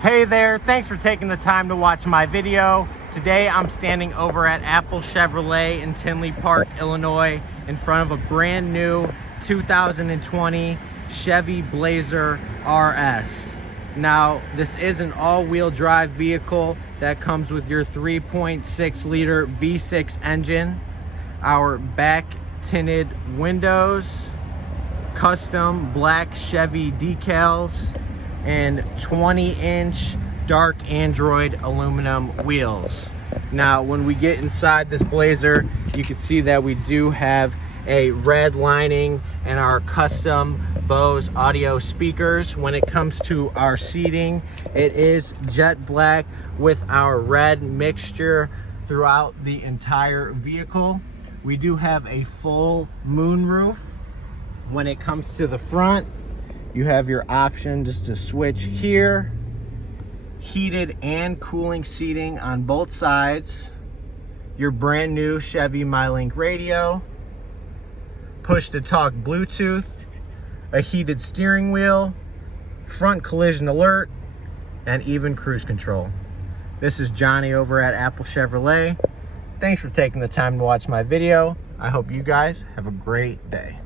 Hey there, thanks for taking the time to watch my video. Today I'm standing over at Apple Chevrolet in Tinley Park, Illinois, in front of a brand new 2020 Chevy Blazer RS. Now, this is an all-wheel drive vehicle that comes with your 3.6 liter V6 engine, our back tinted windows, custom black Chevy decals, and 20-inch dark Android aluminum wheels. Now, when we get inside this Blazer, you can see that we do have a red lining and our custom Bose audio speakers. When it comes to our seating, it is jet black with our red mixture throughout the entire vehicle. We do have a full moonroof. When it comes to the front, you have your option just to switch here. Heated and cooling seating on both sides. Your brand new Chevy MyLink radio. Push to talk Bluetooth. A heated steering wheel. Front collision alert. And even cruise control. This is Johnny over at Apple Chevrolet. Thanks for taking the time to watch my video. I hope you guys have a great day.